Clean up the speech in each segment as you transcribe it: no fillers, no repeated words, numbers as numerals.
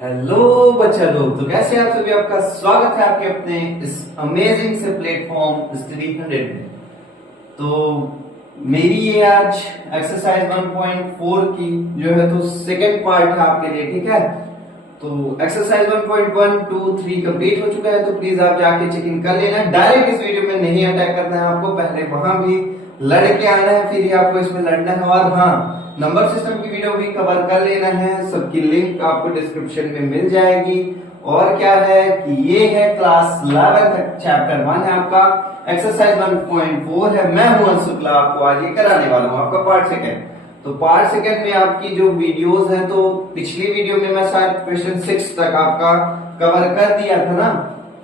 Hello बच्चा लोग, तो कैसे आप सभी। आपका स्वागत है आपके अपने इस अमेजिंग से प्लेटफॉर्म स्टडी 100 में। तो मेरी ये आज एक्सरसाइज 1.4 की जो है तो सेकेंड पार्ट है आपके लिए, ठीक है। तो एक्सरसाइज 1.1 2 3 कंप्लीट हो चुका है, तो प्लीज आप जाके चेक इन कर लेना। डायरेक्ट इस वीडियो में नहीं अटैक करना है आपको, पहले वहां भी लड़के आना है, फिर ही आपको इसमें लड़ना है। और हाँ, नंबर सिस्टम की वीडियो भी कवर कर लेना है, सबकी लिंक आपको डिस्क्रिप्शन में मिल जाएगी। और क्या है कि ये है क्लास 11 चैप्टर 1 है आपका, एक्सरसाइज 1.4 है। मैं हूं अंशु शुक्ला, आपको आज ये कराने वाला हूं आपका पार्ट सेकेंड। तो पार्ट सेकेंड में आपकी जो वीडियोस हैं, तो पिछली वीडियो में मैं शायद क्वेश्चन 6 तक आपका कवर कर दिया था ना।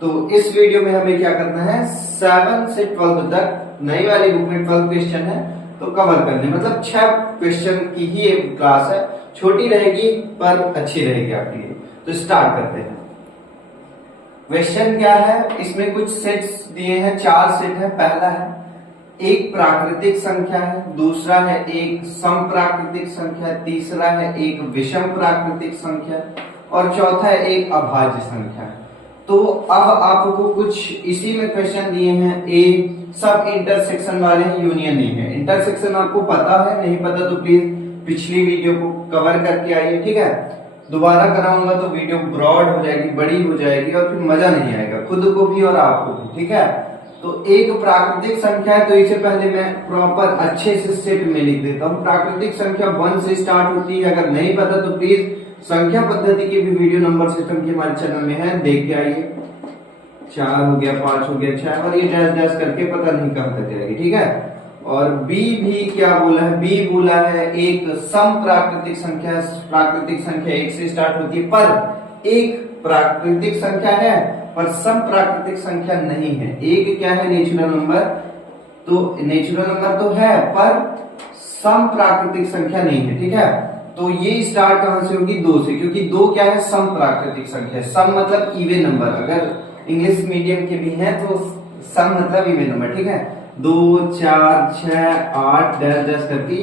तो इस वीडियो में हमें क्या करना है, 7 से 12 तक नई वाली बुक में 12 क्वेश्चन है तो कवर करने, मतलब 6 क्वेश्चन की ही एक क्लास है, छोटी रहेगी पर अच्छी रहेगी आपके लिए। तो स्टार्ट करते हैं। क्वेश्चन क्या है, इसमें कुछ सेट्स दिए हैं, 4 सेट है। पहला है एक प्राकृतिक संख्या है, दूसरा है एक सम प्राकृतिक संख्या, तीसरा है एक विषम प्राकृतिक संख्या और चौथा है एक अभाज्य संख्या। तो अब आपको कुछ इसी में क्वेश्चन दिए हैं, ए सब इंटरसेक्शन वाले हैं, यूनियन नहीं है। इंटरसेक्शन आपको पता है, नहीं पता तो प्लीज पिछली वीडियो को कवर करके आइए, ठीक है। दोबारा कराऊंगा तो वीडियो ब्रॉड हो जाएगी, बड़ी हो जाएगी और फिर मजा नहीं आएगा खुद को भी और आपको भी, ठीक है। तो एक प्राकृतिक संख्या है, तो इसे पहले मैं प्रॉपर अच्छे से सेट में लिख देता हूँ। प्राकृतिक संख्या 1 से स्टार्ट होती है, अगर नहीं पता तो प्लीज संख्या पद्धति की भी वीडियो नंबर सिस्टम की हमारे चैनल में है, देख के आइए। 4 हो गया, 5 हो गया, 6 और ये डैश डैश करके पता नहीं कहां तक जाएगी, ठीक है। और बी भी क्या बोला है, बी बोला है एक सम प्राकृतिक संख्या। प्राकृतिक संख्या 1 से स्टार्ट होती है, पर एक प्राकृतिक संख्या है पर सम प्राकृतिक संख्या नहीं है। एक क्या है, नेचुरल नंबर। तो नेचुरल नंबर तो है पर सम प्राकृतिक संख्या नहीं है, ठीक है। तो ये स्टार्ट कहां से होगी, 2 से, क्योंकि 2 क्या है, सम प्राकृतिक संख्या। सम मतलब इवन नंबर, अगर इंग्लिश मीडियम के भी हैं तो सम मतलब इवन नंबर, ठीक है। 2 4 6 8 10 10 करके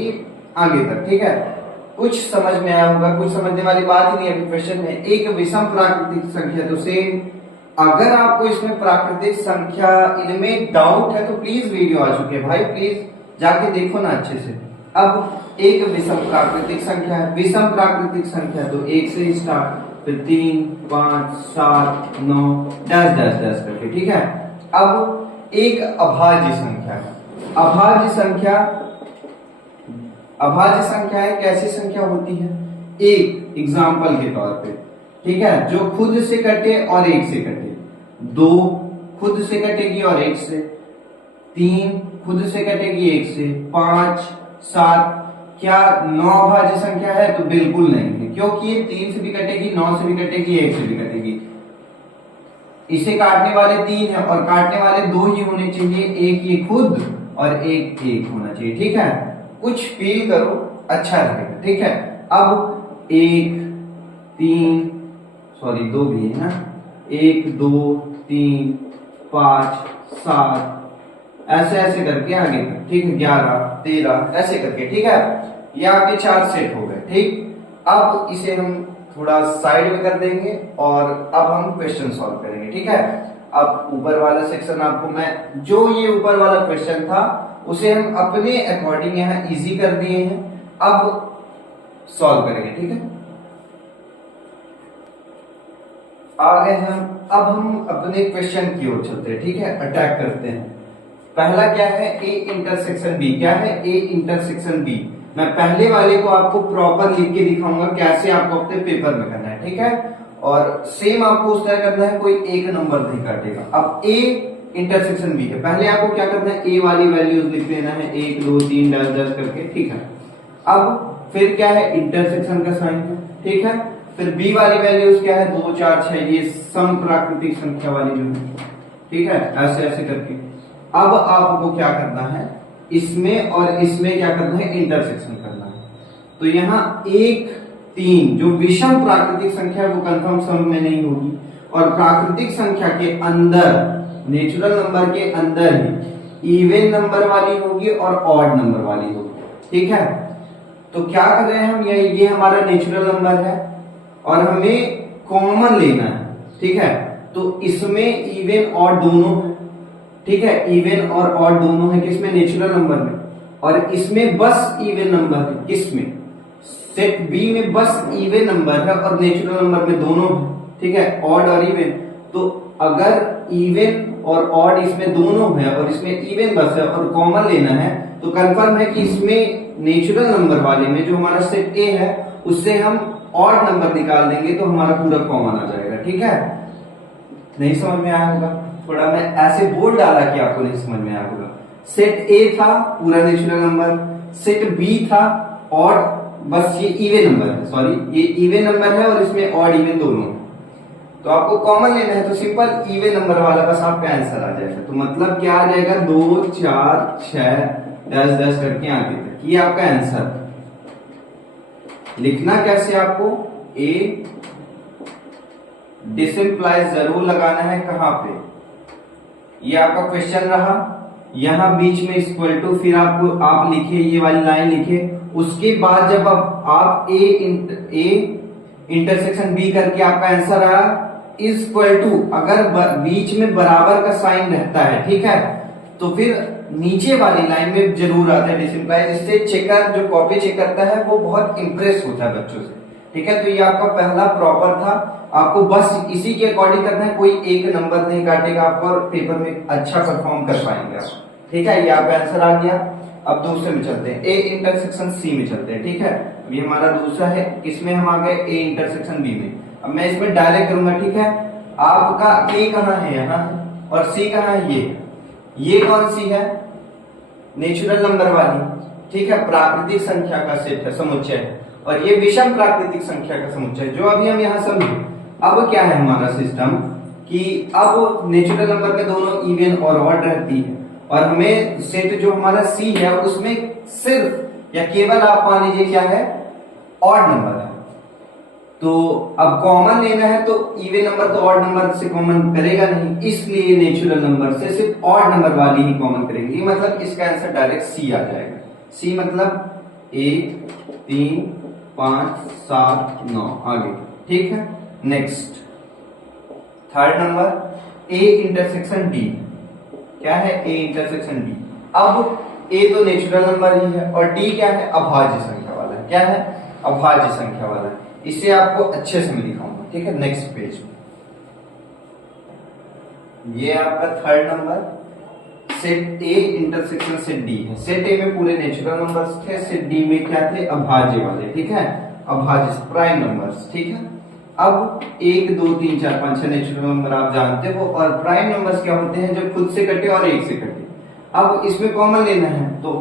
आगे तक, ठीक है। कुछ समझ में आया होगा, कुछ समझने वाली बात ही नहीं है क्वेश्चन में। एक विषम प्राकृतिक संख्या, तो सेम। अगर आपको इसमें प्राकृतिक संख्या इनमें डाउट है तो प्लीज वीडियो आ चुकी है भाई, प्लीज जाके देखो ना अच्छे से। अब एक विषम प्राकृतिक संख्या है, विषम प्राकृतिक संख्या तो 1 से स्टार्ट, फिर 3 5 7 9 10 10 10 करके, ठीक है। अब एक अभाज्य संख्या है। अभाज्य संख्या, अभाज्य संख्या है कैसी संख्या होती है, एक एग्जाम्पल के तौर पे, ठीक है, जो खुद से कटे और 1 से कटे। 2 खुद से कटेगी और 1 से। 3 खुद से कटेगी 1 से। 5 7 क्या 9 अभाज्य संख्या है, तो बिल्कुल नहीं है, क्योंकि ये 3 से भी कटेगी, 9 से भी कटेगी, 1 से भी कटेगी। इसे काटने वाले 3 है और काटने वाले 2 ही होने चाहिए, एक ये खुद और एक होना चाहिए, ठीक है। कुछ फील करो, अच्छा रहेगा, ठीक है। अब 1 3 सॉरी 2 भी है ना, 1 2 3 5 7 ऐसे ऐसे करके आगे तक, ठीक है। 11 13 ऐसे करके, ठीक है। ये आपके 4 सेट हो गए, ठीक। अब इसे हम थोड़ा साइड में कर देंगे और अब हम क्वेश्चन सॉल्व करेंगे, ठीक है। अब ऊपर वाला सेक्शन आपको मैं, जो ये ऊपर वाला क्वेश्चन था उसे हम अपने अकॉर्डिंग यहाँ इजी कर दिए हैं, अब सॉल्व करेंगे, ठीक है। आ गए हम, अब हम अपने क्वेश्चन की ओर चलते हैं, ठीक है, अटैक करते हैं। पहला क्या है, ए इंटरसेक्शन बी। क्या है, ए इंटरसेक्शन बी। मैं पहले वाले को आपको प्रॉपर लिख के दिखाऊंगा कैसे आपको अपने पेपर में करना है, ठीक है। और सेम आपको उस तरह करना है, कोई एक नंबर नहीं काटेगा। अब ए इंटरसेक्शन बी है, पहले आपको क्या करना है, ए वाली वैल्यूज लिख देना है, 1 2 3 10 10 करके, ठीक है। अब फिर क्या है, इंटरसेक्शन का साइन है, ठीक है। फिर बी वाली वैल्यूज क्या है, 2 4 6, ये सम प्राकृतिक संख्या वाली जो है, ठीक है, ऐसे ऐसे करके। अब आपको क्या करना है, इसमें और इसमें क्या करना है, इंटरसेक्शन करना है। तो यहाँ 1 3 जो विषम प्राकृतिक संख्या है वो कंफर्म सम में नहीं होगी, और प्राकृतिक संख्या के अंदर, नेचुरल नंबर के अंदर ही इवन नंबर वाली होगी और ऑड नंबर वाली होगी, ठीक है। तो क्या कर रहे हैं हम, ये हमारा नेचुरल नंबर है और हमें कॉमन लेना है, ठीक है। तो इसमें इवन और दोनों है, ठीक है, इवन और ऑड दोनों है किसमें, नेचुरल नंबर में। और इसमें बस इवन नंबर है, किसमें, सेट बी में बस इवन नंबर है और नेचुरल नंबर में दोनों है, ठीक है, ऑड और इवन। तो अगर इवन और ऑड इसमें दोनों है और इसमें इवन बस है और कॉमन लेना है, तो कंफर्म है कि इसमें नेचुरल नंबर वाले में जो हमारा सेट ए है उससे हम ऑड नंबर निकाल देंगे तो हमारा पूरा कॉमन आ जाएगा, ठीक है। नहीं समझ में आया होगा, थोड़ा मैं ऐसे बोल डाला कि आपको नहीं समझ में आया होगा। सेट ए था पूरा नेचुरल नंबर, सेट बी था ऑड, बस ये इवन नंबर है, सॉरी ये इवन नंबर है और इसमें ऑड इवन दोनों है। तो आपको कॉमन लेना है तो सिंपल इवन नंबर वाला बस आपका आंसर आ जाएगा। तो मतलब क्या आ जाएगा, 2 4 6 10 10 करके आगे तक, ये आपका आंसर। लिखना कैसे आपको, ए डिसिम्प्लाइज जरूर लगाना है, कहां पे, ये आपका क्वेश्चन रहा। यहां बीच में इक्वल टू, फिर आपको आप लिखे ये वाली लाइन लिखे, उसके बाद जब आप ए इंटरसेक्शन बी करके आपका आंसर आया इक्वल टू, अगर बीच में बराबर का साइन रहता है, ठीक है, तो फिर नीचे वाली लाइन में जरूर आता है डिसिम्प्लाइज। इससे चेकर जो कॉपी चेक करता है वो बहुत इंप्रेस होता है बच्चों से, ठीक है। तो ये आपका पहला प्रॉपर था, आपको बस इसी के अकॉर्डिंग करना है, कोई एक नंबर नहीं काटेगा आपको और पेपर में अच्छा परफॉर्म कर पाएंगे आप, ठीक है। ये आपका आंसर आ गया। अब दूसरे में चलते हैं, ए इंटरसेक्शन सी में चलते हैं, ठीक है। ये हमारा दूसरा है, किसमें हम आ गए, ए इंटरसेक्शन बी में। अब मैं इसमें डायरेक्ट करूंगा, ठीक है। आपका ए कहाँ है, यहाँ, और सी कहाँ है, ये कौन सी है, नेचुरल नंबर वाली, ठीक है, प्राकृतिक संख्या का सेट है, समुच्चय है। और ये विषम प्राकृतिक संख्या का समुच्चय, जो अभी हम यहाँ समझे। अब क्या है हमारा सिस्टम कि अब नेचुरल नंबर में दोनों इवन और ऑड रहती है, और हमें सेट जो हमारा सी है उसमें सिर्फ या केवल आप मान लीजिए क्या है, ऑड नंबर है। तो अब कॉमन लेना है तो इवन नंबर तो ऑड नंबर से कॉमन करेगा नहीं, इसलिए नेचुरल नंबर से सिर्फ ऑड नंबर वाली ही कॉमन करेंगे। मतलब इसका आंसर डायरेक्ट सी आ जाएगा। सी मतलब 1 3 5 7 9 आगे, ठीक है। Next third number, A intersection D. क्या है, ए इंटरसेक्शन डी। अब ए तो नेचुरल नंबर ही है और डी क्या है, अभाज्य संख्या वाला है। क्या है, अभाज्य संख्या वाला है। इसे आपको अच्छे से मैं दिखाऊंगा, ठीक है। नेक्स्ट पेज, ये आपका third number, set A intersection set D है। सेट ए में पूरे नेचुरल नंबर्स थे, सेट डी में क्या थे, अभाज्य वाले, ठीक है, अभाज्य प्राइम नंबर्स, ठीक है। अब 1 2 3 4 5 6 नेचुरल नंबर आप जानते हो, और प्राइम नंबर्स क्या होते हैं, जो खुद से कटे और एक से कटे। अब इसमें कॉमन लेना है, तो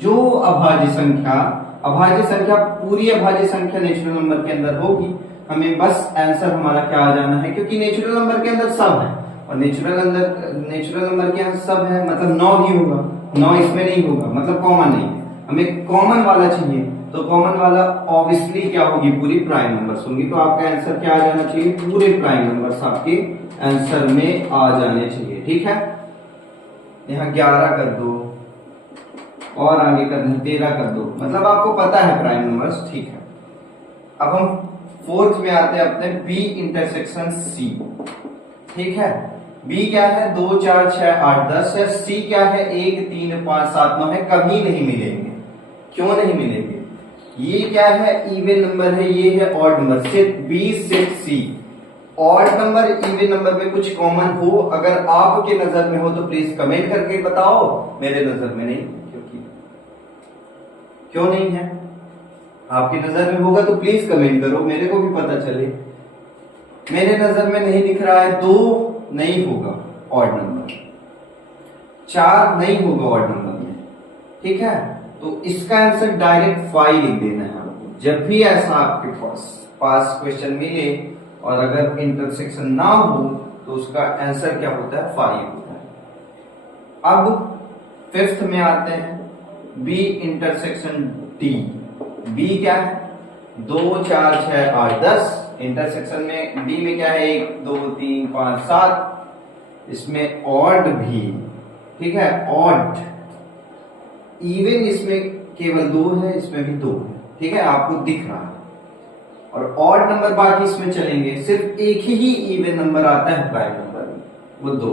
जो अभाज्य संख्या पूरी अभाज्य संख्या नेचुरल नंबर के अंदर होगी, हमें बस आंसर हमारा क्या आ जाना है, क्योंकि नेचुरल नंबर के अंदर सब है और नेचुरल नंबर के अंदर सब है, मतलब 9 भी होगा, 9 इसमें नहीं होगा, मतलब कॉमन नहीं है। हमें कॉमन वाला चाहिए, तो कॉमन वाला ऑब्वियसली क्या होगी, पूरी प्राइम नंबर्स होंगी। तो आपका आंसर क्या आ जाना चाहिए, पूरे प्राइम नंबर्स आपके आंसर में आ जाने चाहिए, ठीक है। यहाँ 11 कर दो और आगे कर दो 13 कर दो, मतलब आपको पता है प्राइम नंबर्स, ठीक है। अब हम फोर्थ में आते हैं अपने बी इंटरसेक्शन सी, ठीक है। बी क्या है, 2 4 6 8 10 है। सी क्या है, 1 3 5 7 9 है। कभी नहीं मिलेंगे, क्यों नहीं मिलेंगे, ये क्या है, इवन नंबर है, ये है odd number. Set B set C, odd number even number में कुछ कॉमन हो, अगर आपके नजर में हो तो प्लीज कमेंट करके बताओ। मेरे नजर में नहीं, क्योंकि क्यों नहीं है, आपकी नजर में होगा तो प्लीज कमेंट करो, मेरे को भी पता चले। मेरे नजर में नहीं दिख रहा है, 2 नहीं होगा ऑड नंबर, 4 नहीं होगा ऑड नंबर में, ठीक है। तो इसका आंसर डायरेक्ट 5 लिख देना है आपको। जब भी ऐसा आपके पास क्वेश्चन मिले और अगर इंटरसेक्शन ना हो तो उसका आंसर क्या होता है, 5 होता है। अब फिफ्थ में आते हैं, बी इंटरसेक्शन डी। बी क्या है, 2 4 6 8 10। इंटरसेक्शन में डी में क्या है, 1 2 3 5 7। इसमें ऑड भी, ठीक है, ऑड। इवन इसमें केवल 2 है, इसमें भी 2 है, ठीक है, आपको दिख रहा है। और ऑड नंबर बाकी इसमें चलेंगे, सिर्फ एक ही इवन नंबर आता है प्राइम नंबर में, वो 2,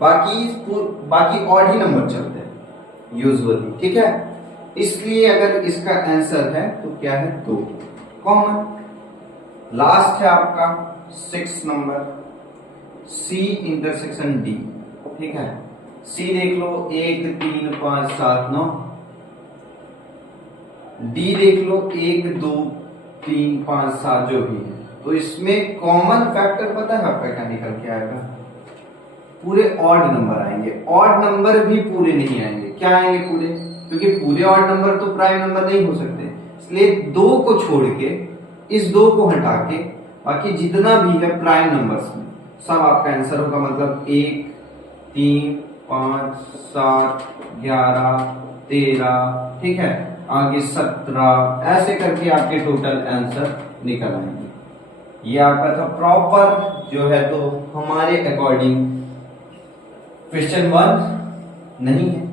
बाकी ऑड ही नंबर चलते हैं यूजुअली, ठीक है। इसलिए अगर इसका आंसर है तो क्या है 2 कॉमन। लास्ट है आपका 6 नंबर, C इंटरसेक्शन D, ठीक है। C देख लो 1 3 5 7 9, D देख लो 1 2 3 5 7 जो भी है। तो इसमें कॉमन फैक्टर पता है आपका क्या निकल के आएगा, पूरे ऑड नंबर आएंगे। ऑड नंबर भी पूरे नहीं आएंगे, क्या आएंगे पूरे, क्योंकि पूरे ऑड नंबर तो प्राइम नंबर नहीं हो सकते, इसलिए 2 को छोड़ के, इस 2 को हटा के बाकी जितना भी है प्राइम नंबर्स में सब आपका आंसर होगा। मतलब 1 3 5 7 11 13, ठीक है, आगे 17, ऐसे करके आपके टोटल आंसर निकल आएंगे। ये आपका था प्रॉपर जो है, तो हमारे अकॉर्डिंग क्वेश्चन 1 नहीं है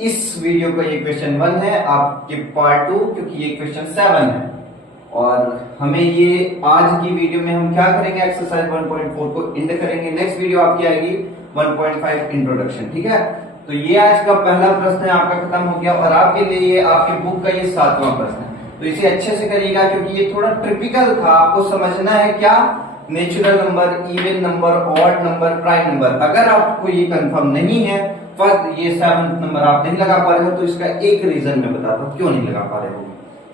इस वीडियो का, ये क्वेश्चन 1 है आपके पार्ट 2, क्योंकि ये क्वेश्चन 7 है। और हमें ये आज की वीडियो में हम क्या करेंगे, एक्सरसाइज 1.4 को एंड करेंगे। नेक्स्ट वीडियो आपकी आएगी 1.5 इंट्रोडक्शन, ठीक है। तो ये आज का पहला प्रश्न है आपका खत्म हो गया, और आपके लिए ये आपके बुक का ये 7वां प्रश्न है। तो इसे अच्छे से करिएगा, क्योंकि ये थोड़ा ट्रिपिकल था, आपको समझना है क्या, natural number, even number, odd number, prime number. अगर आपको ये कंफर्म नहीं है, फर्स्ट ये 7 नंबर आप नहीं लगा पा रहे हो, तो इसका एक रीजन मैं बताता हूँ क्यों नहीं लगा पा रहे हो।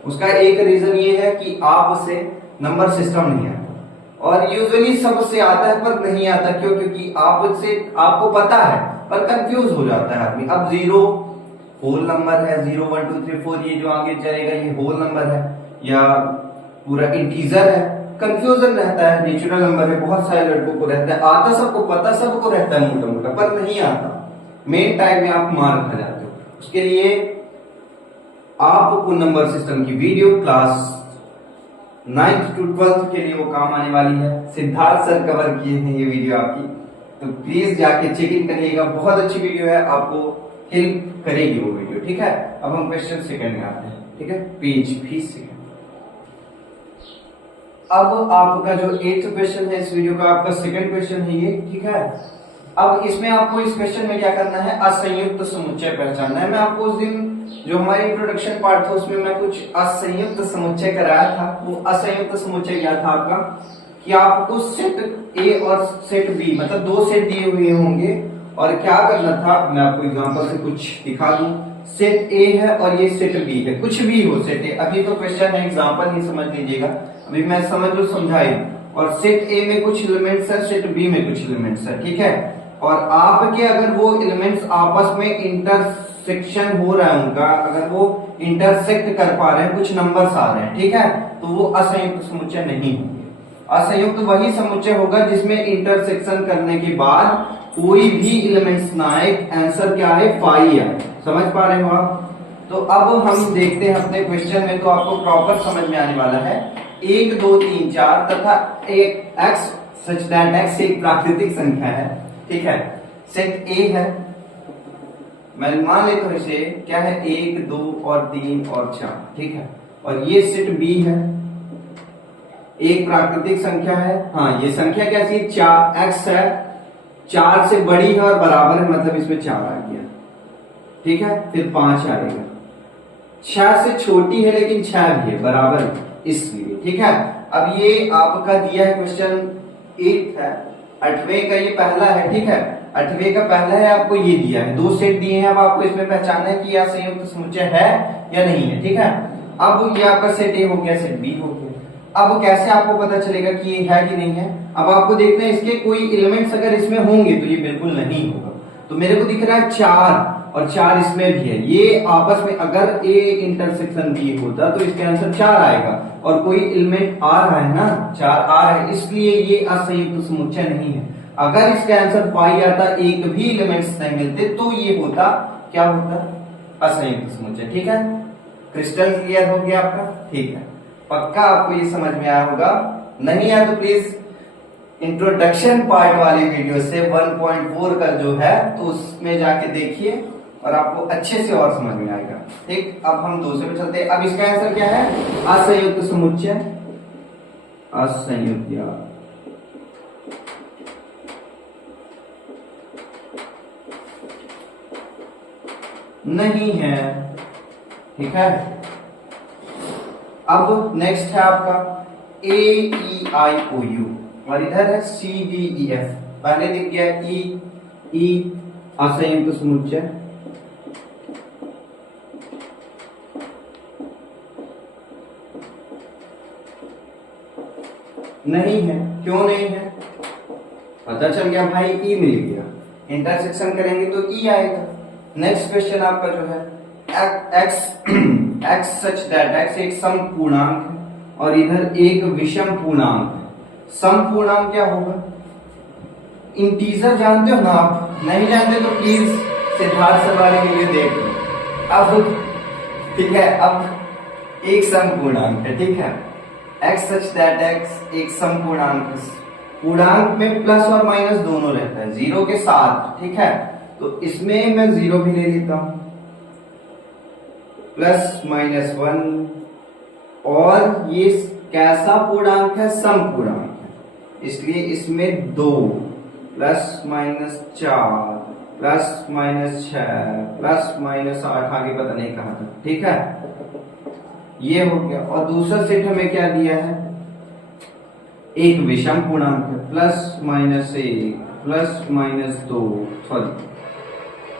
उसका एक रीजन ये है कि आपसे नंबर सिस्टम नहीं आता, और यूजुअली सबसे आता है पर नहीं आता। क्यों? क्योंकि आपको पता है पर कंफ्यूज हो जाता है आदमी। अब 0 होल नंबर है, 0 1 2 3 4, ये जो आगे जाएगा ये होल नंबर है या पूरा इंटीजर है, कंफ्यूजन रहता है। नेचुरल नंबर है, बहुत सारे लड़कों को रहता है, आता सबको पता, सबको रहता है मोटा मोटा, पर नहीं आता। मेन टाइम में आप मार खा जाते हो। उसके लिए आपको नंबर सिस्टम की video class 9th to 12th के लिए वो काम आने वाली है। सिद्धार्थ सर कवर किए हैं ये वीडियो आपकी, तो प्लीज जाके चेक इन करिएगा। बहुत अच्छी वीडियो है, आपको हेल्प करेगी वो वीडियो, ठीक है। अब हम क्वेश्चन सेकंड में आते हैं, ठीक है, पेज भी सेकंड। अब आपका जो 8th क्वेश्चन है इस वीडियो का, आपका सेकंड क्वेश्चन है ये, ठीक है। अब इसमें आपको इस क्वेश्चन में क्या करना है, असंयुक्त समुच्चय पहचानना है। मैं आपको उस दिन जो हमारी इंट्रोडक्शन पार्ट था उसमें मैं कुछ असंयुक्त समुच्चय कराया था। वो असंयुक्त समुच्चय क्या था आपका, कि आपको सेट ए और सेट बी, मतलब 2 सेट दिए हुए होंगे, और क्या करना था, मैं आपको एग्जांपल से कुछ दिखा दूं। सेट ए है और ये सेट बी है, कुछ भी हो सेट ए, अभी तो क्वेश्चन है, एग्जांपल ही समझ लीजिएगा, अभी मैं समझ लो समझाई। और सेट ए में कुछ एलिमेंट्स है, सेट बी में कुछ एलिमेंट्स है, ठीक है। और आपके अगर वो एलिमेंट्स आपस में इंटरसेक्शन हो रहा है उनका, अगर वो इंटरसेक्ट कर पा रहे हैं, कुछ नंबर्स आ रहे हैं, ठीक है, तो वो असंयुक्त समुच्चय नहीं होंगे। असंयुक्त वही समुच्चय होगा जिसमें इंटरसेक्शन करने के बाद कोई भी एलिमेंट्स ना आए, आंसर क्या है, फाई आए। समझ पा रहे हो आप? तो अब हम देखते हैं अपने क्वेश्चन में, तो आपको प्रॉपर समझ में आने वाला है। 1 2 3 4 तथा एक x सच दैट x एक प्राकृतिक संख्या है, ठीक है। सेट ए है, मैं मान लेता हूं इसे क्या है, 1 2 और 3 और 4, ठीक है। और ये सेट बी है, एक प्राकृतिक संख्या है। हाँ, ये संख्या कैसी है, 4 x है, 4 से बड़ी है और बराबर है, मतलब इसमें 4 आ गया, ठीक है। फिर 5 आएगा, 6 से छोटी है लेकिन 6 भी है, बराबर है, इसलिए, ठीक है। अब ये आपका दिया है क्वेश्चन 8 है, 8वें का ये पहला है, ठीक है। 8वें का पहला है, आपको ये दिया है, 2 सेट दिए हैं। अब आपको इसमें पहचानना है कि यह संयुक्त समुच्चय है या नहीं है, ठीक है। अब ये आपका सेट ए हो गया, सेट बी हो गया। अब कैसे आपको पता चलेगा कि ये है कि नहीं है? अब आपको देखना है इसके कोई एलिमेंट्स अगर इसमें होंगे तो ये बिल्कुल नहीं होगा। तो मेरे को दिख रहा है 4 और 4 इसमें भी है, ये आपस में अगर ए इंटरसेक्शन बी होता तो इसके आंसर 4 आएगा, और कोई एलिमेंट आ रहा है ना, 4 आ रहा है, इसलिए ये असंयुक्त समुच्चय नहीं है। अगर इसका आंसर 5 आता, एक भी एलिमेंट्स नहीं मिलते, तो ये होता, क्या होता, असंयुक्त समुच्चय, ठीक है। क्रिस्टल क्लियर हो गया आपका? ठीक है, पक्का आपको ये समझ में आया होगा। नहीं आया तो प्लीज इंट्रोडक्शन पार्ट वाली वीडियो से 1.4 का जो है तो उसमें जाके देखिए और आपको अच्छे से और समझ में आएगा, ठीक। अब हम दूसरे पे चलते हैं। अब इसका आंसर क्या है, असंयुक्त समुच्चय, असंयुक्त नहीं है, ठीक है। अब नेक्स्ट है आपका ए ई आई ओ यू और इधर है सी डी ई एफ। पहले दिख गया ई असंयुक्त समुच्चय, नहीं है। क्यों नहीं है? पता चल गया भाई, ई मिल गया, इंटरसेक्शन करेंगे तो ई आएगा। नेक्स्ट क्वेश्चन आपका जो है x सच दैट x एक सम पूर्णांक है और इधर एक विषम पूर्णांक है। सम पूर्णांक क्या होगा? इंटीजर जानते हो ना आप? नहीं जानते तो प्लीज सिद्धार्थ सर वाली वीडियो देख लो। अब ठीक है, अब एक सम पूर्णांक है, ठीक है। x सच दैट x एक सम पूर्णांक है। पूर्णांक में प्लस और माइनस दोनों रहता है, जीरो के साथ, ठीक है। तो इसमें मैं जीरो भी ले लेता हूं, प्लस माइनस 1, और ये कैसा पूर्णांक है? सम पूर्णांक है, इसलिए इसमें 2 plus minus 4 plus minus 6 plus minus 8 आगे पता नहीं कहा था, ठीक है। ये हो गया। और दूसरा सेट हमें क्या दिया है? एक विषम पूर्णांक है, plus minus 1 plus minus 2 sorry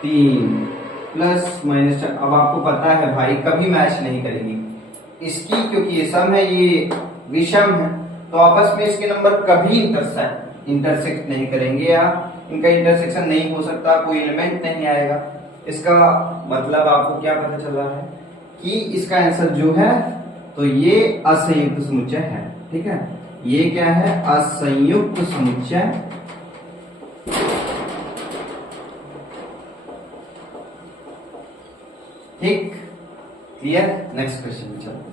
3 plus minus 4। अब आपको पता है भाई कभी मैच नहीं करेगी इसकी, क्योंकि ये सम है, ये विषम है, तो आपस में इसके नंबर कभी इंटरसेक्ट नहीं करेंगे या इनका इंटरसेक्शन नहीं हो सकता, कोई एलिमेंट नहीं आएगा। इसका मतलब आपको क्या पता चला है कि इसका आंसर जो है तो ये असंयुक्त समुच्चय है, ठीक है। ये क्या है? असंयुक्त समुच्चय। ठीक, क्लियर? नेक्स्ट क्वेश्चन में चलते हैं।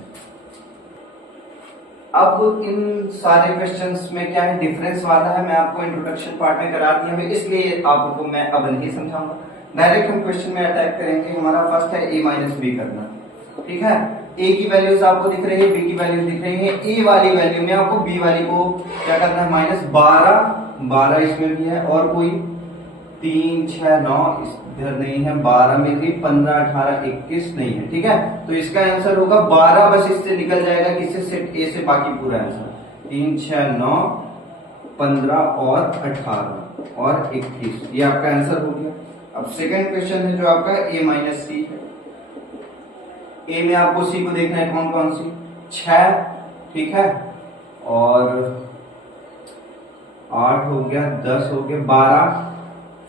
अब इन सारे क्वेश्चंस में क्या है? डिफरेंस वाला है, मैं आपको इंट्रोडक्शन पार्ट में करा दिया है, इसलिए आपको मैं अब नहीं समझाऊंगा। डायरेक्ट हम क्वेश्चन में अटैक करेंगे। हमारा फर्स्ट है a माइनस बी करना, ठीक है। a की वैल्यूज आपको दिख रही है, b की वैल्यूज दिख रही है। a वाली वैल्यू में आपको b वाली को क्या करना है? माइनस 12 इसमें भी है, और कोई 3 6 9 इधर नहीं है, 12 में भी 15 18 21 नहीं है, ठीक है। तो इसका आंसर होगा 12, बस इससे निकल जाएगा, किससे? सेट ए से बाकी पूरा आंसर 3 6 9 15 और 18 और 21, ये आपका आंसर हो गया। अब सेकंड क्वेश्चन है जो आपका a माइनस सी है। ए में आपको सी को देखना है, कौन कौन सी? 6, ठीक है, और 8 हो गया, 10 हो गया, 12,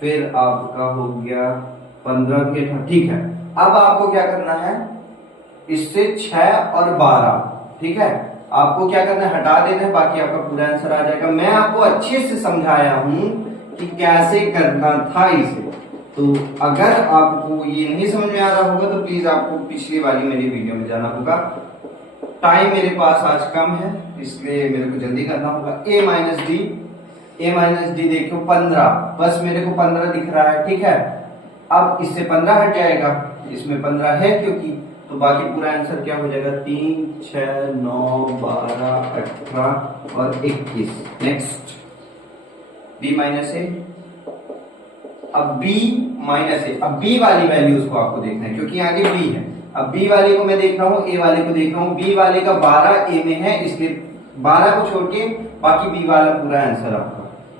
फिर आपका हो गया 15 भी, ठीक है। अब आपको क्या करना है? इससे 6 और 12, ठीक है, आपको क्या करना है? हटा देना है, बाकी आपका पूरा आंसर आ जाएगा। मैं आपको अच्छे से समझाया हूं कि कैसे करना था इसे, तो अगर आपको ये नहीं समझ में आ रहा होगा तो प्लीज आपको पिछली वाली मेरी वीडियो में जाना होगा। टाइम मेरे पास आज कम है, इसलिए मेरे को जल्दी करना होगा। a माइनस डी देखो 15, बस मेरे को 15 दिख रहा है, ठीक है। अब इससे 15 हट जाएगा, इसमें 15 है क्योंकि, तो बाकी पूरा आंसर क्या हो जाएगा? 3 6 9 12 18 और 21। नेक्स्ट b माइनस ए। अब b माइनस ए, अब b वाली वैल्यूज को आपको देखना है क्योंकि आगे b है। अब b वाले को मैं देख रहा हूँ, a वाले को देख रहा हूँ। b वाले का 12 a में है, इसलिए 12 को छोड़ के बाकी b वाला पूरा आंसर आपका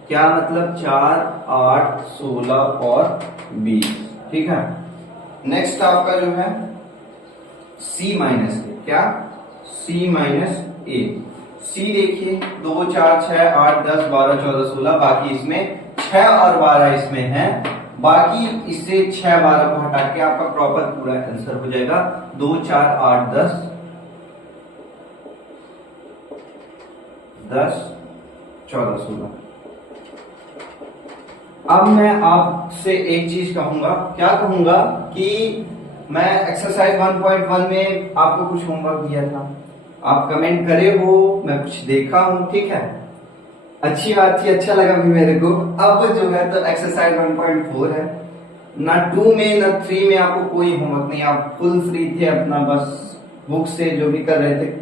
क्या? मतलब 4 8 16 और 20, ठीक है। नेक्स्ट आपका जो है c माइनस ए, क्या? c माइनस ए। c देखिए 2 4 6 8 10 12 14 16, बाकी इसमें 6 और 12 इसमें है, बाकी इससे 6 12 को हटा के आपका प्रॉपर पूरा आंसर हो जाएगा 2 4 8 10 10 14 16। अब मैं आपसे एक चीज कहूंगा, क्या कहूंगा कि मैं एक्सरसाइज 1.1 में आपको कुछ होमवर्क दिया था, आप कमेंट करे हो, मैं कुछ देखा हूं, ठीक है, अच्छी बात थी, अच्छा लगा भी मेरे को। अब जो है तो एक्सरसाइज 1.4 है, ना 2 में ना 3 में आपको कोई होमवर्क नहीं, आप फुल फ्री थे अपना, बस बुक से जो भी कर रहे थे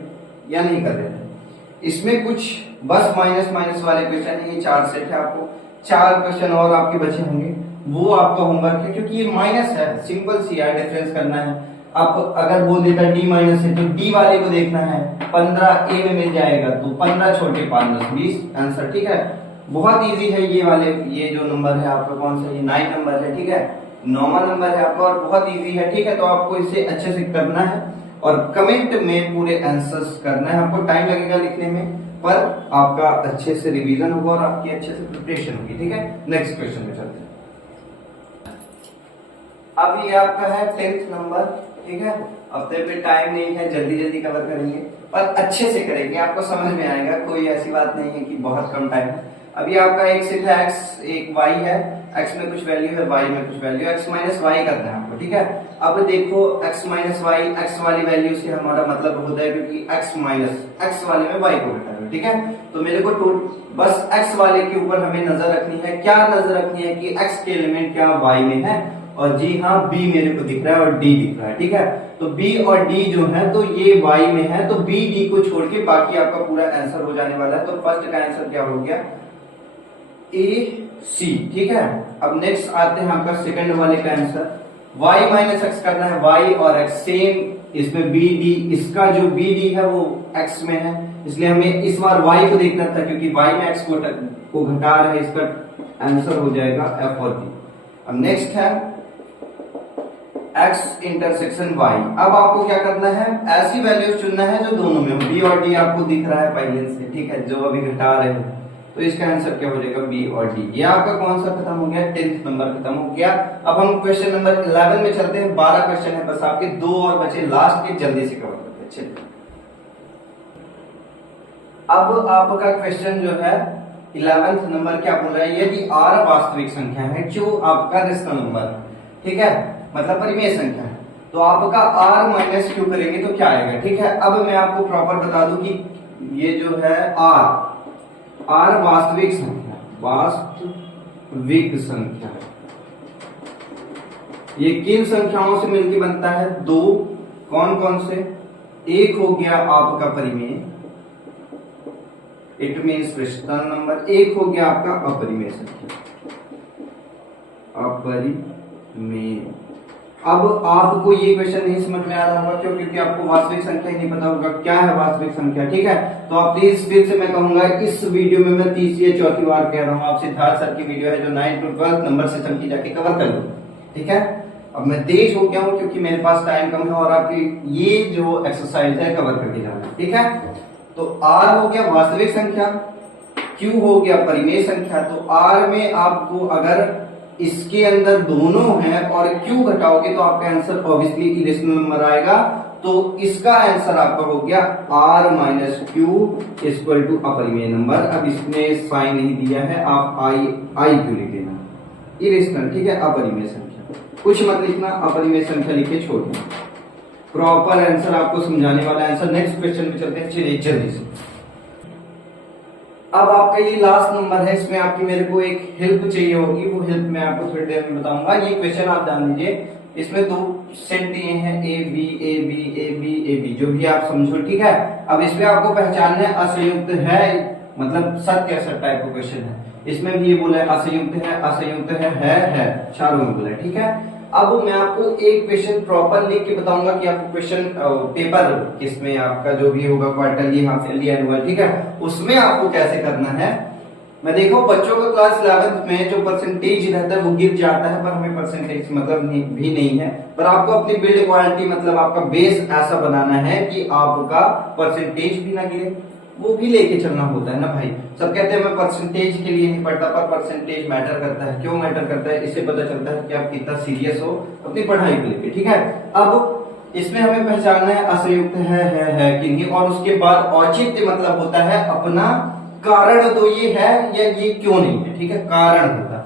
या नहीं कर रहे थे। इसमें कुछ बस माइनस माइनस वाले क्वेश्चन है, ये 4 सेट है, आपको 4 क्वेश्चन और आपके बचे होंगे, वो आपका होमवर्क है, क्योंकि ये माइनस है, सिंपल सी है, डिफरेंस करना है। आप अगर बोल देता डी माइनस है तो डी वाले को देखना है, 15 ए में मिल जाएगा, तो 15 छोटे 5 10 20 आंसर, ठीक है। बहुत इजी है ये वाले, ये जो नंबर है आपका कौन सा, ये 9 नंबर है, ठीक है, 9वां नंबर है आपका, और बहुत इजी है, ठीक है। तो आपको इसे अच्छे से करना है और कमेंट में पूरे आंसर्स करना है, आपको टाइम लगेगा लिखने में, पर आपका अच्छे से रिवीजन होगा और आपकी अच्छे से प्रिपरेशन होगी, ठीक है। नेक्स्ट क्वेश्चन में चलते हैं। अब ये आपका है 10th नंबर, ठीक है। हफ्ते पे टाइम नहीं है, जल्दी जल्दी कवर करेंगे और अच्छे से करेंगे, आपको समझ में आएगा, कोई ऐसी बात नहीं है कि बहुत कम टाइम है। अभी आपका एक सेट है x, एक y है, x में कुछ वैल्यू है, y में कुछ वैल्यू है, x माइनस y करना है आपको, ठीक है। अब देखो x माइनस y, x वाली वैल्यू से हमारा मतलब होता है, क्योंकि x माइनस x वाले में y को घटाना, ठीक है। तो मेरे को बस x वाले के ऊपर हमें नजर रखनी है, क्या नजर रखनी है कि x के एलिमेंट क्या y में है, और जी हाँ b मेरे को दिख रहा है और d दिख रहा है, ठीक है। तो b और d जो है तो ये y में है, तो b d को छोड़ के बाकी आपका पूरा आंसर हो जाने वाला है। तो फर्स्ट का आंसर क्या हो गया, ए सी, ठीक है। अब नेक्स्ट आते हैं आपका सेकंड वाले का आंसर, y माइनस एक्स करना है, y और x सेम, इसमें बी डी, इसका जो बी डी है वो x में है, इसलिए हमें इस बार y को देखना था, क्योंकि y में x को घटा रहा है, इसका आंसर हो जाएगा f और b। अब नेक्स्ट है x इंटरसेक्शन y। अब आपको क्या करना है, ऐसी वैल्यूज चुनना है जो दोनों में हो, b और d आपको दिख रहा है पहले से, ठीक है, जो अभी घटा रहे हो, तो इसका आंसर क्या हो जाएगा, b और d। ये आपका कौन सा खत्म हो गया, 10th नंबर खत्म हो गया। अब हम क्वेश्चन नंबर 11 में चलते हैं, 12 क्वेश्चन है बस आपके, 2 और बचे लास्ट के, जल्दी से कवर करते हैं, चलिए। अब आपका क्वेश्चन जो है 11th नंबर क्या बोल रहा है, यदि r वास्तविक संख्या है, जो आपका रेशनल नंबर है, ठीक है, मतलब परिमेय संख्या है, तो आपका r माइनस क्यू करेंगे तो क्या आएगा, ठीक है। अब मैं आपको प्रॉपर बता दूं कि ये जो है r वास्तविक संख्या, वास्तविक संख्या, ये किन संख्याओं से मिलकर बनता है, 2, कौन कौन से, एक हो गया आपका परिमेय, इट मीन्स रेशनल नंबर, एक हो गया आपका अपरिमेय संख्या, अपरिमेय। अब आपको ये क्वेश्चन नहीं समझ में आ रहा होगा, क्यों, क्योंकि आपको वास्तविक संख्या ही नहीं पता होगा क्या है वास्तविक संख्या, ठीक है। तो आप प्लीज फिर से मैं कहूंगा, इस वीडियो में मैं तीसरी या चौथी बार कह रहा हूँ, आप सिद्धार्थ सर की वीडियो है जो 9 to 12 नंबर सिस्टम की जाके कवर कर लो, ठीक है। अब मैं तेज हो गया हूँ क्योंकि मेरे पास टाइम कम है और आपकी ये जो एक्सरसाइज है कवर करके जाना, ठीक है। तो r हो गया वास्तविक संख्या, q हो गया परिमेय संख्या, तो r में आपको अगर इसके अंदर दोनों हैं और q घटाओगे तो आपका आंसर ऑब्वियसली इरेशनल नंबर आएगा, तो इसका आंसर आपका हो गया r minus q equal to अपरिमेय नंबर। अब इसमें साइन नहीं दिया है, आप आई क्यू लिख देना, इरेशनल, ठीक है, अपरिमेय संख्या, कुछ मत लिखना, अपरिमेय संख्या लिखे छोड़ देना, प्रॉपर आंसर आपको समझाने वाला आंसर। नेक्स्ट क्वेश्चन में चलते हैं, चलिए जल्दी से। अब आपका ये लास्ट नंबर है, इसमें आपकी मेरे को एक हेल्प चाहिए होगी, वो हेल्प मैं आपको थोड़ी देर में बताऊंगा। ये क्वेश्चन आप जान लीजिए, इसमें 2 सेट दिए हैं, A B A B A B A B, जो भी आप समझो, ठीक है। अब इसमें आपको पहचानना है असंयुक्त है, मतलब सत्य असत टाइप का क्वेश्चन है, इसमें भी ये बोला है असंयुक्त है, असंयुक्त है, चारों में बोला है, ठीक है। अब मैं आपको एक क्वेश्चन प्रॉपर लिख के बताऊंगा कि आपको क्वेश्चन पेपर किसमें आपका जो भी होगा, क्वार्टरली, हाफ ईयरली, एनुअल, ठीक है, उसमें आपको कैसे करना है। मैं देखो बच्चों को क्लास 11th में जो परसेंटेज रहता है वो गिर जाता है, पर हमें परसेंटेज मतलब भी नहीं है, पर आपको अपनी बिल्ड क्वालिटी मतलब आपका बेस ऐसा बनाना है कि आपका परसेंटेज भी ना गिरे, वो भी लेके चलना होता है ना भाई। सब कहते हैं मैं परसेंटेज के लिए नहीं पढ़ता, पर परसेंटेज मैटर करता है। क्यों मैटर करता है, इससे पता चलता है कि आप कितना सीरियस हो अपनी पढ़ाई को लेकर, ठीक है। अब इसमें हमें पहचानना है असंयुक्त है कि नहीं, और उसके बाद औचित्य मतलब होता है अपना कारण, तो ये है या ये क्यों नहीं है, ठीक है, कारण होता है।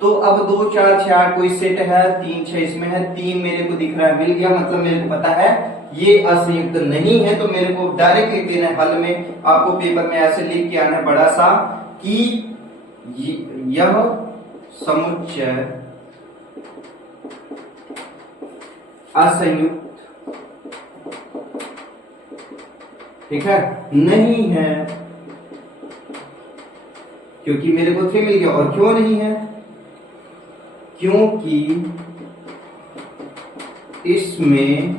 तो अब 2 4 6 8 कोई सेट है, 3 6 इसमें है, 3 मेरे को दिख रहा है, मिल गया, मतलब मेरे को पता है ये असंयुक्त नहीं है, तो मेरे को डायरेक्ट लिख देना है हल में। आपको पेपर में ऐसे लिख के आना है बड़ा सा कि यह समुच्चय असंयुक्त ठीक है, नहीं है क्योंकि मेरे को 3 मिल गया। और क्यों नहीं है? क्योंकि इसमें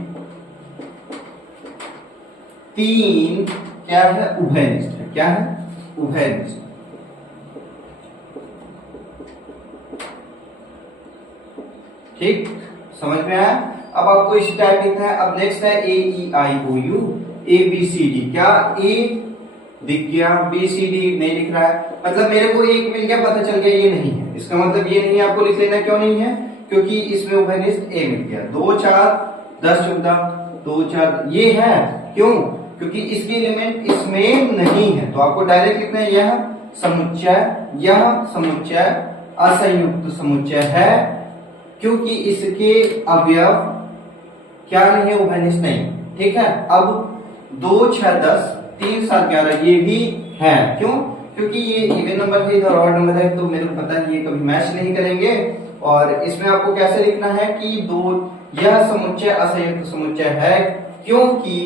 3 क्या है? उभयनिष्ठ है। क्या है? उभयनिष्ठ। ठीक, समझ में आया? अब आपको इस टाइप लिखना है। अब नेक्स्ट है AEIOU ABCD। क्या ए दिख गया, BCD नहीं दिख रहा है, मतलब मेरे को एक मिल गया, पता चल गया ये नहीं है। इसका मतलब ये नहीं है, आपको लिख लेना। क्यों नहीं है? क्योंकि इसमें उभयनिष्ठ ए मिल गया। 2 4 10 14 2 4 ये है। क्यों? क्योंकि इसके एलिमेंट इसमें नहीं है। तो आपको डायरेक्ट लिखना है यह समुच्चय असंयुक्त समुच्चय है, क्योंकि इसके अवयव क्या नहीं है? उभयनिष्ठ नहीं। ठीक है। अब 2 6 10 3 7 11 ये भी है। क्यों? क्योंकि ये इवन नंबर है, इधर ऑड नंबर है, तो मेरे को पता है ये कभी मैच नहीं करेंगे। और इसमें आपको कैसे लिखना है कि यह समुच्चय असंयुक्त समुच्चय है, क्योंकि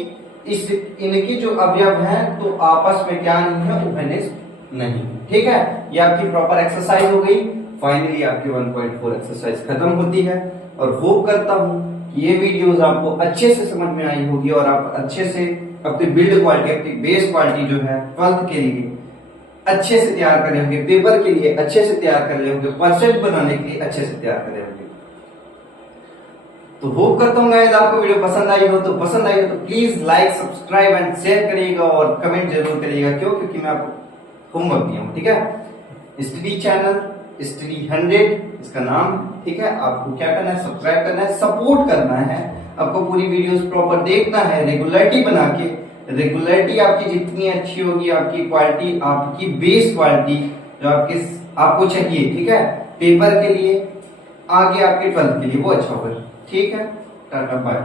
इनके जो अवयव हैं तो आपस में क्या नहीं है? उभयनिष्ठ नहीं। ठीक है, ये आपकी प्रॉपर एक्सरसाइज हो गई। फाइनली आपकी 1.4 एक्सरसाइज खत्म होती है। और होप करता हूं कि ये वीडियोस आपको अच्छे से समझ में आई होगी और आप अच्छे से अपनी बिल्ड क्वालिटी, अपनी बेस क्वालिटी जो है 12th के लिए अच्छे से तैयार कर रहे होंगे, पेपर के लिए अच्छे से तैयार कर रहे होंगे, परसेंट बनाने के लिए अच्छे से तैयार कर रहे होंगे। तो होप करता हूँ गाइस आपको वीडियो पसंद आई हो। तो पसंद आई हो तो please like, subscribe and share करिएगा और कमेंट जरूर करिएगा। क्यों? क्योंकि मैं आपको होमवर्क दिया हूँ। ठीक है, स्टडी चैनल स्टडी 100 इसका नाम। ठीक है, आपको क्या करना है? सब्सक्राइब करना है, सपोर्ट करना है, आपको पूरी वीडियोस प्रॉपर देखना है, रेगुलरिटी बना के। रेगुलरिटी आपकी जितनी अच्छी होगी, आपकी क्वालिटी, आपकी बेस क्वालिटी जो आपको चाहिए, ठीक है, पेपर के लिए, आगे आपके 12th के लिए, वो अच्छा होगा। ठीक है, टाटा बाय।